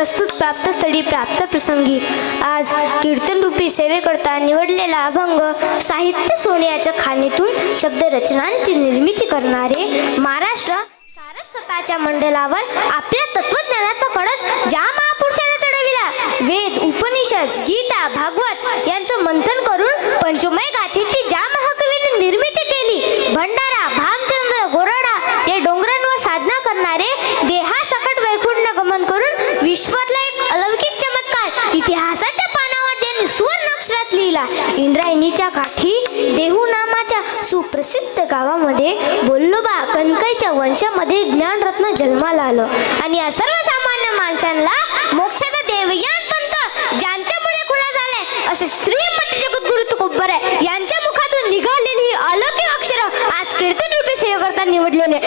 प्रस्तुत प्राप्तस्थळी प्राप्त प्रसंगी आज कीर्तन रूपी सेवेकरता निवडलेला अभंग साहित्य सोहळ्याच्या खाणीतून शब्द रचनांची निर्मिती करणारे महाराष्ट्र सारस्वताच्या मंडलावर आपल्या तत्वज्ञानाचा कळस ज्या महापुरुषाने चढविला, वेद उपनिषद गीता भागवत यांचं मंथन करून पंचमय गाथेची ज्या महाकवीने निर्मिती केली, भंडारा भामचंद्र गोरडा या डोंगरांवर साधना करणारे देहासकट वैकुंठ गमन करून विश्वातला एक अलौकिक चमत्कार इतिहासाच्या पानावर ज्यांनी सुवर्ण अक्षरात लिहिला, इंद्रायणीच्या काठी देहू नामाच्या सुप्रसिद्ध गावामध्ये बोल्लोबा कणकईच्या वंशामध्ये ज्ञानरत्न जन्माला आलं आणि या सर्वसामान्य माणसांना मोक्षाचा देवयान पंथ ज्यांच्यामुळे खुणा झालाय असे श्रीमंत जगद्गुरु तुकोबराय यांच्या मुखातून निघालेली ही अलौकिक अक्षरं आज कीर्तन रूपी सेवेकरता निवडलेले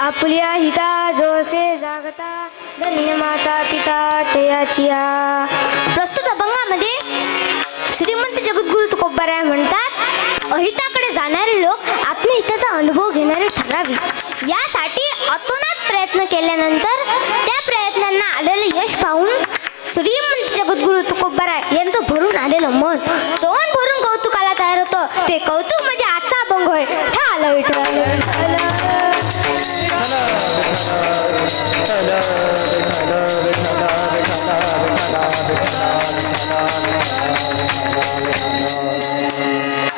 आपल्या हिता जोसे जागता धन्य माता पिता तयाचिया. प्रस्तुत अभंगामध्ये श्रीमंत जगद्गुरु तुकोबराय म्हणतात, अहिताकडे जाणारे लोक आत्महिताचा अनुभव घेणारे करावी. यासाठी अतोनात प्रयत्न केल्यानंतर त्या प्रयत्नांना आलेले यश पाहून श्रीमंत जगद्गुरु तुकोबराय यांचं भरून आलेलं मन तोंड भरून कौतुकाला तयार होतं. ते कौतुक म्हणजे आजचा अभंग होय. ठाल विठ्ठल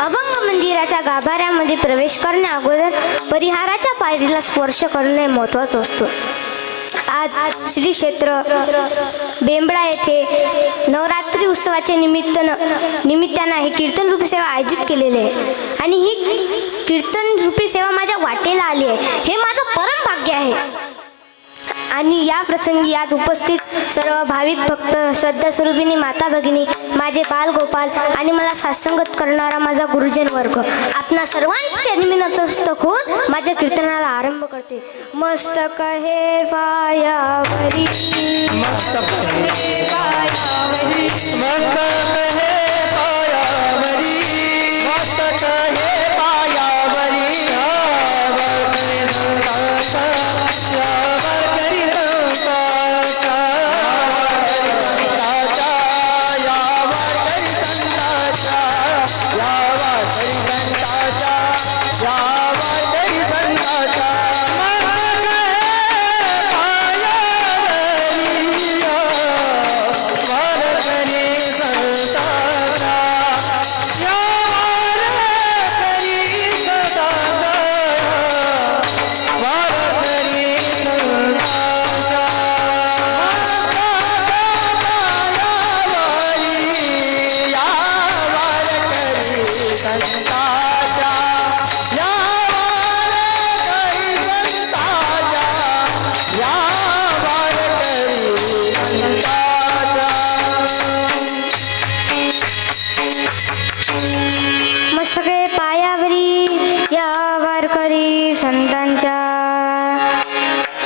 अभंग मंदिराच्या गाभाऱ्यामध्ये प्रवेश करण्या अगोदर परिहाराच्या पायरीला स्पर्श करणे महत्त्वाचं असतं. आज श्री क्षेत्र बेंबळा येथे नवरात्री उत्सवाच्या निमित्तानं हे कीर्तन रूपी सेवा आयोजित केलेली आहे आणि ही कीर्तन रूपी सेवा माझ्या वाटेला आली आहे. हे माझं परम भाग्य आहे आणि या प्रसंगी आज उपस्थित सर्व भाविक भक्त, श्रद्धा स्वरूपिणी माता भगिनी, माझे बाल गोपाल आणि मला सत्संगत करणारा माझा गुरुजन वर्ग, आपणा सर्वांचे चरणी नतमस्तक होऊन माझ्या कीर्तनाला आरंभ करते. मस्तक हे पायावरी, मस्तक हे पायावरी, मस्तक हे पायावरी, मस्तक हे पायावरी,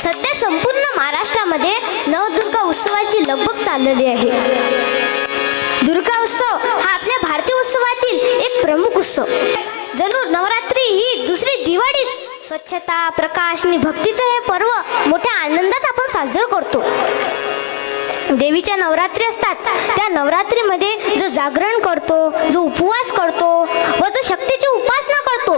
सध्या संपूर्ण महाराष्ट्रामध्ये नवदुर्गा उत्सवाची लगबग चाललेली आहे. दुर्गा उत्सव हा आपल्या भारतीय उत्सवातील एक प्रमुख उत्सव. जणू नवरात्री ही दुसरी दिवाळी. स्वच्छता, प्रकाश आणि भक्तीचं हे पर्व मोठ्या आनंदात आपण साजरं करतो. देवीच्या नवरात्री असतात, त्या नवरात्रीमध्ये जो जागरण करतो, जो उपवास करतो व जो शक्तीची उपासना करतो,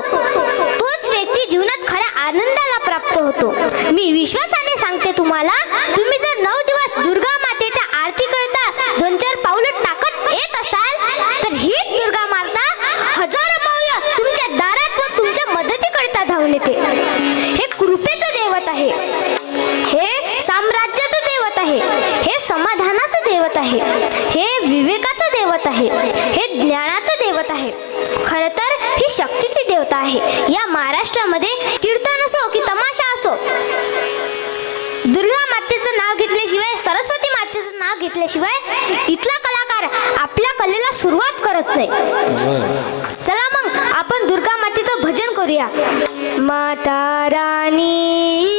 तोच व्यक्ती जीवनात खऱ्या आनंदाला प्राप्त होतो. मी विश्वासाने सांगते तुम्हाला, तुम्ही जर 9 दिवस दुर्गा मातेच्या आरती करता 2-4 पावलं टाकत येत असाल तर हीच दुर्गा माता हजारो पावलं तुमच्या दारात व तुमच्या मदतीकरिता धावून येते. हे कृपेचं दैवत आहे, हे साम्राज्याचं दैवत आहे, हे समाधानाचं दैवत आहे, हे विवेकाचं दैवत आहे, हे ज्ञानाचं दैवत आहे. खरं तर ही शक्तीची देवता आहे. या महाराष्ट्रामध्ये कीर्तन असो की तमाशा असो, दुर्गा मातेचं नाव घेतल्याशिवाय, सरस्वती मातेचं नाव घेतल्याशिवाय इथला कलाकार आपल्या कलेला सुरुवात करत नाही. चला मग आपण दुर्गा मातेचं भजन करूया. माता राणी